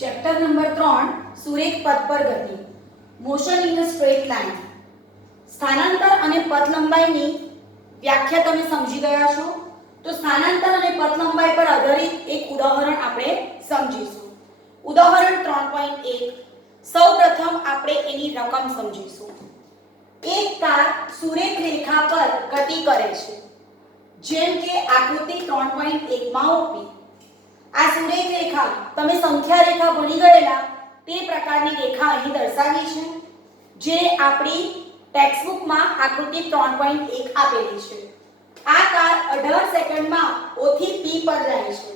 Chapter number 3 સુરેખ પથ પર ગતિ motion in a straight line સ્થાનાંતર અને પથ લંબાઈની વ્યાખ્યા તમે સમજી ગયા છો તો સ્થાનાંતર અને પથ લંબાઈ પર આધારિત એક ઉદાહરણ આપણે સમજીશું ઉદાહરણ 3.1 સૌપ્રથમ આપણે એની રકમ સમજીશું એક કાર સુરેખ રેખા પર ગતિ કરે છે જેમ કે આકૃતિ 3.1 માં આપી આ સુરેખ રેખા તમે સંખ્યા રેખા ભણી ગયેલા તે પ્રકારની રેખા અહીં દર્શાવી છે જે આપણી ટેક્સ્ટબુક માં આકૃતિ 3.1 આપેલી છે આ કાર 18 સેકન્ડમાં O થી P પર જાય છે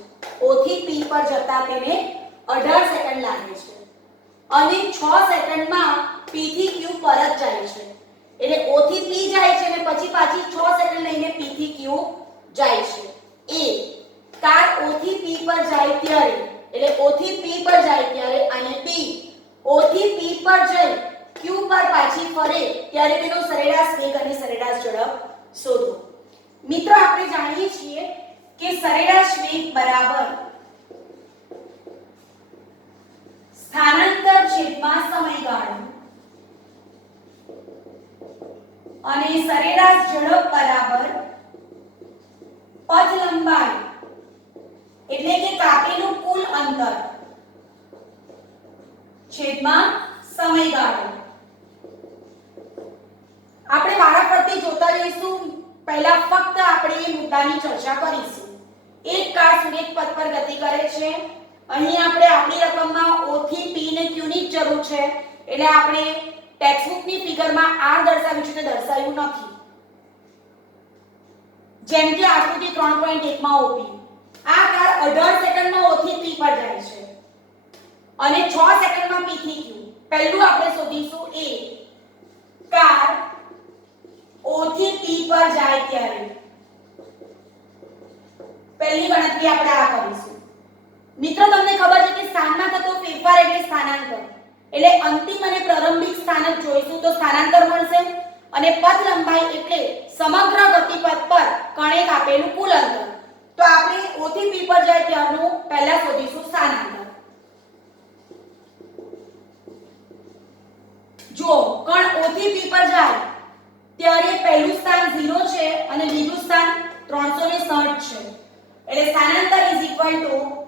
O થી P પર જતા તેને 18 સેકન્ડ લાગે છે અને 6 સેકન્ડમાં P થી Q પરત જાય છે એટલે O થી P જાય છે અને પછી પાછી 6 સેકન્ડ લઈને P થી Q જાય છે એ કાર O થી P પર જાય ત્યારે એટલે O થી P પર જાય ત્યારે અને B O થી P પર જઈ Q પર પાછી ફરે ત્યારે તેનો સરેરાશ વેગ અને સરેરાશ ઝડપ શોધો મિત્રો આપણે જાણીએ છીએ કે સરેરાશ વેગ બરાબર સ્થાનાંતર છેદમાં સમયગાળો અને સરેરાશ ઝડપ બરાબર પથ લંબાઈ એટલે કે કાપેલું કુલ અંતર છેદમાં સમયગાળો આપણે વારાફરતી જોતા જઈશું પહેલા ફક્ત આપણે એ મુદ્દાની ચર્ચા કરીશું એક કાર સુરેખ પથ પર ગતિ કરે છે અહીં આપણે આપણી રકમમાં O થી P ને Q ની જરૂર છે એટલે આપણે ટેક્સ્ટબુકની ફિગરમાં R દર્શાવ્યું છે તે દર્શાવ્યું નથી જેમ કે આકૃતિ 3.1 માં OP આ કાર 18 સેકન્ડમાં O થી P પર જાય છે અને 6 સેકન્ડમાં P થી Q પહેલું આપણે શોધીશું A કાર O થી P પર જાય ત્યારે પહેલી ગણતરી આપણે આ કરીશું મિત્રો તમને ખબર છે કે સ્થાનમાં થતો ફેરફાર એટલે સ્થાનાંતર એટલે અંતિમ અને પ્રારંભિક સ્થાન જ જોઈશું તો સ્થાનાંતર મળશે અને પથ લંબાઈ એટલે સમગ્ર ગતિપથ પર કણે કાપેલું કુલ અંતર તો આપણે O થી P પર જાય ત્યારનું પહેલા શોધીશું સ્થાનાંતર જો કણ O થી P પર જાય ત્યારે પહેલું સ્થાન 0 છે અને બીજું સ્થાન 360 છે એટલે સ્થાનાંતર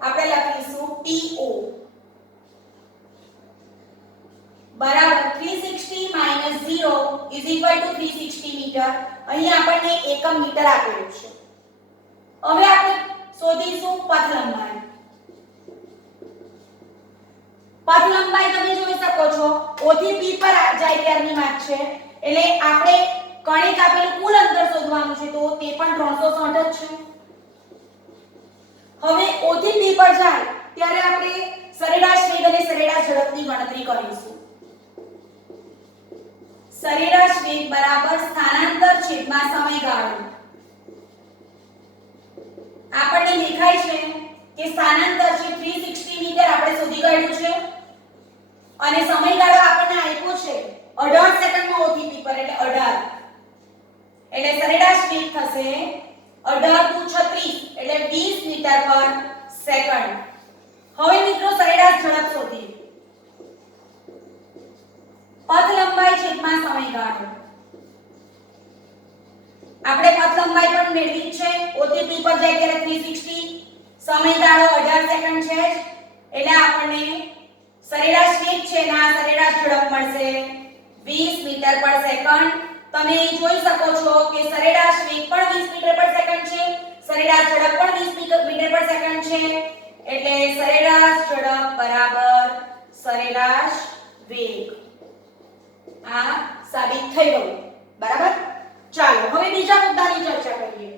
આપણે લખીશું PO બરાબર 360 0 360 મીટર અહીં આપણને એકમ મીટર આપેલું છે હવે આપણે શોધીશું પથ લંબાઈ તમે જોઈ શકો છો O થી P પર જાય ત્યારની વાત છે એટલે આપણે કણે કાપેલું કુલ અંતર શોધવાનું છે તો તે પણ 360 જ છે હવે O થી P પર જાય ત્યારે આપણે સરેરાશ વેગ અને સરેરાશ ઝડપની ગણતરી કરીશું સરેરાશ વેગ બરાબર સ્થાનાંતર છેદમાં સમયગાળો આપણને દેખાય છે કે સ્થાનાંતર છે 360 મીટર આપણે શોધી કાઢ્યું છે અને સમયગાળો આપણને આપ્યો છે 18 સેકન્ડમાં O થી P પર એટલે 18 એટલે સરેરાશ વેગ થશે 18 * 36 એટલે 20 મીટર પર સેકન્ડ હવે મિત્રો સરેરાશ ઝડપ શોધીએ પથ લંબાઈ છેદમાં સમયગાળો આપણે પથ લંબાઈ પણ મેળવી છે O થી P પર જાય ત્યારે 360 સમયગાળો 18 સેકન્ડ છે એટલે આપણને સરેરાશ વેગ છે ના સરેરાશ ઝડપ મળશે 20 મીટર પર સેકન્ડ તમે જોઈ શકો છો કે સરેરાશ વેગ પણ 20 મીટર પર સેકન્ડ છે સરેરાશ ઝડપ પણ 20 મીટર પર સેકન્ડ છે એટલે સરેરાશ ઝડપ બરાબર સરેરાશ વેગ આ સાબિત થઈ ગયું બરાબર ચાલો હવે બીજા મુદ્દાની ચર્ચા કરીએ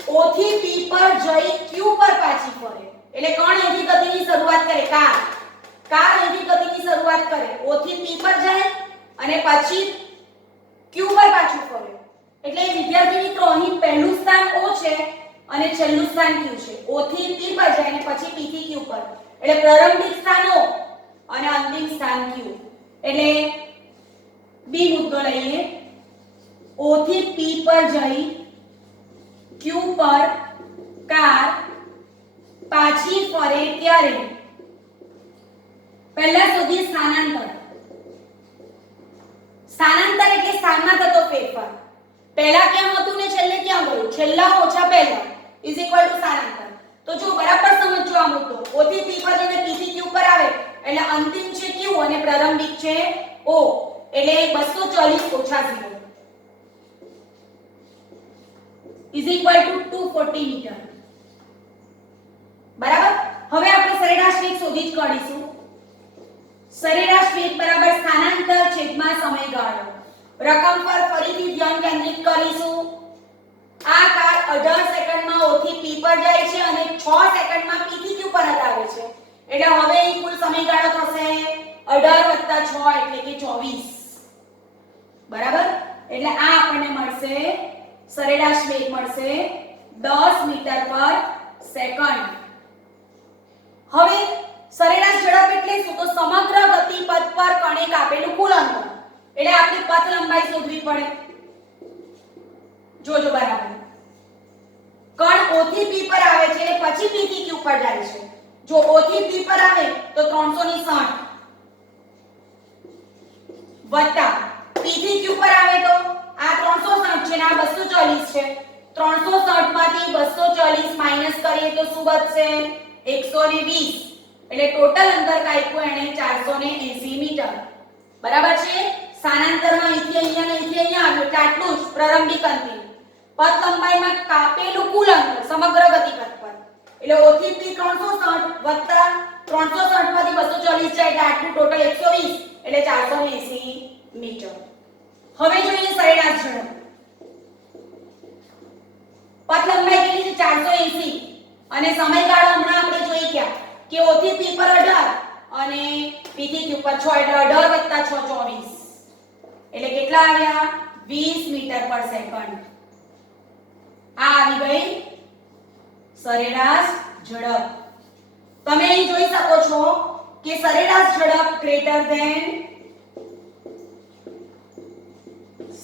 O થી P પર જઈ Q પર પાછી ફરે એટલે કોણ એની ગતિની શરૂઆત કરે કાર એની ગતિની શરૂઆત કરે O થી P પર જાય અને પછી Q પર પાછું ફરે એટલે વિદ્યાર્થી મિત્રો અહીં પહેલું સ્થાન O છે અને છેલ્લું સ્થાન Q છે O થી P પર જાય અને પછી P થી Q પર એટલે પ્રારંભિક સ્થાન O અને અંતિમ સ્થાન Q એટલે બી મુદ્દો લઈએ O થી P પર જઈ Q પર કાર પાછી ફરે ત્યારે પહેલા શોધીએ સ્થાનાંતર. સ્થાનાંતર એટલે સ્થાનમાં થતો ફેરફાર. પહેલા ક્યાં હતું ને છેલ્લે ક્યાં ગયું? છેલ્લા ઓછા પહેલા ઇઝ ઇક્વલ ટુ સ્થાનાંતર. તો જો બરાબર સમજો આ મુદ્દો. O થી P પર જઈને P થી Q પર આવે એટલે અંતિમ છે Q અને પ્રારંભિક છે O. એટલે 240 ઓછા 0 ઇઝ ઇક્વલ ટુ 240 મીટર. બરાબર. હવે આપણે સરેરાશ વેગ શોધી જ કાઢીશું. સરેરાશ વેગ બરાબર સ્થાનાંતર છેદમાં સમયગાળો. રકમ પર ફરીથી ધ્યાન કેન્દ્રિત કરીશું. આ કાર 18 સેકન્ડમાં O થી P પર જાય છે અને 6 સેકન્ડમાં P થી Q પર આવે છે. એટલે હવે અહીં કુલ સમયગાળો થશે 18 + 6 એટલે કે 24. બરાબર. એટલે આ આપણને મળશે સરેરાશ વેગ મળશે 10 મીટર પર સેકન્ડ. હવે સરેરાશ ઝડપ એટલે શું? તો સમગ્ર ગતિપથ પર કણે કાપેલું કુલ અંતર. એટલે આપણે પથ લંબાઈ શોધવી પડે. જોજો બરાબર. કણ O થી P પર આવે છે પછી P થી Q પર જાય છે. જો O થી P પર આવે તો 360 વત્તા P થી Q પર આવે તો આ 360 છે ને આ 240 છે. 360 માંથી 240 માઈનસ કરીએ તો શું બચશે? 120. એટલે ટોટલ અંતર કાપ્યું એને 480 મીટર. બરાબર છે. સ્થાનાંતરમાં અહીંથી અહીંયા ને અહીંથી અહીંયા આવ્યું એટલે આટલું જ પ્રારંભિક અંતિમ. પથ લંબાઈમાં કાપેલું કુલ અંતર સમગ્ર ગતિપથ પર એટલે O થી P 360 વત્તા 360 માંથી 240 જાય એટલે આટલું ટોટલ 120 એટલે 480 મીટર. હવે જોઈએ સરેરાશ ઝડપ. પથ લંબાઈ કેટલી છે? 480 અને સમયગાળો હમણાં આપણે જોઈ ગયા કે O થી P પર 18 અને P થી Q પર 6 એટલે 18 + 6 24 એટલે કેટલા આવ્યા? 20 મીટર પર સેકન્ડ. આ આવી ગઈ સરેરાશ ઝડપ. તમે અહીં જોઈ શકો છો કે સરેરાશ ઝડપ ગ્રેટર ધેન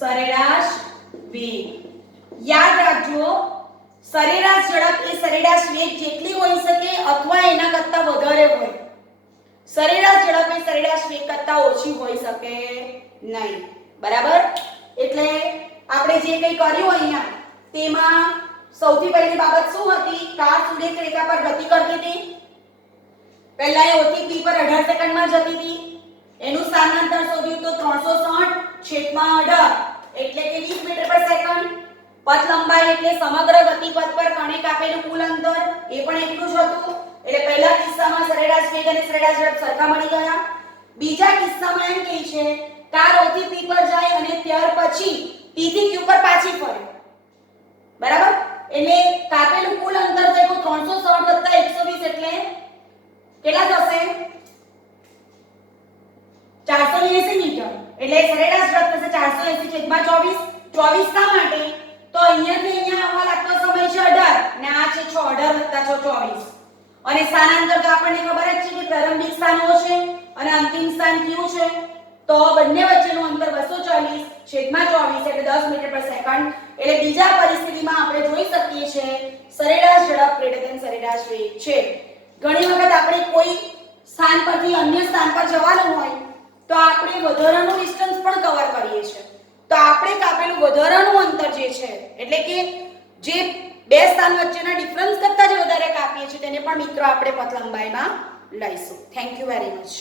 સરેરાશ વેગ. યાદ રાખજો સરેરાશ ઝડપ એ સરેરાશ વેગ જેટલી હોઈ શકે અથવા એના કરતા વધારે હોય. સરેરાશ ઝડપ એ સરેરાશ વેગ કરતા ઓછી હોઈ શકે નહીં. બરાબર. એટલે આપણે જે કંઈ કર્યું અહીંયા તેમાં સૌથી પહેલી બાબત શું હતી? કાર સુરેખ રેખા પર ગતિ કરતી હતી. પહેલા એ O થી P પર 18 સેકન્ડમાં જતી હતી. એનું સ્થાનાંતર શોધ્યું તો 360/18 એટલે કે 20 મીટર પર સેકન્ડ. પથ લંબાઈ એટલે સમગ્ર ગતિપથ પર કણે કાપેલું કુલ અંતર એ પણ એટલું જ હતું. એટલે પહેલા કિસ્સામાં સરેરાશ વેગ અને સરેરાશ ઝડપ સરખા મળી ગયા. બીજા કિસ્સામાં એમ કહે છે કાર O થી P પર જાય અને ત્યાર પછી P થી Q પર પાછી ફરે. બરાબર. એટલે કાપેલું કુલ અંતર થયું 360 + 120 એટલે કેટલા થશે? 480 મીટર. એટલે સરેરાશ ઝડપ થશે 480/24. 24 શા માટે? તો અહીંયાથી અહીંયા આવવા લાગતો સમય છે 18 ને આ છે 6. 18 + 6 24. અને સ્થાનાંતર તો આપણને ખબર જ છે કે પ્રારંભિક સ્થાન O છે અને અંતિમ સ્થાન Q છે. તો બંને વચ્ચેનું અંતર 240/24 એટલે 10 મીટર પર સેકન્ડ. એટલે બીજા પરિસ્થિતિમાં આપણે જોઈ શકીએ છીએ સરેરાશ ઝડપ ગ્રેટર ધેન સરેરાશ વેગ છે. ઘણી વખત આપણે કોઈ સ્થાન પરથી અન્ય સ્થાન પર જવાનું હોય તો આપણે વધારાનું ડિસ્ટન્સ પણ કવર કરીએ છીએ. તો આપણે કાપેલું વધારાનું અંતર જે છે એટલે કે જે બે સ્થાન વચ્ચેના ડિફરન્સ કરતા જે વધારે કાપીએ છીએ તેને પણ મિત્રો આપણે પથ લંબાઈમાં લઈશું. Thank you very much.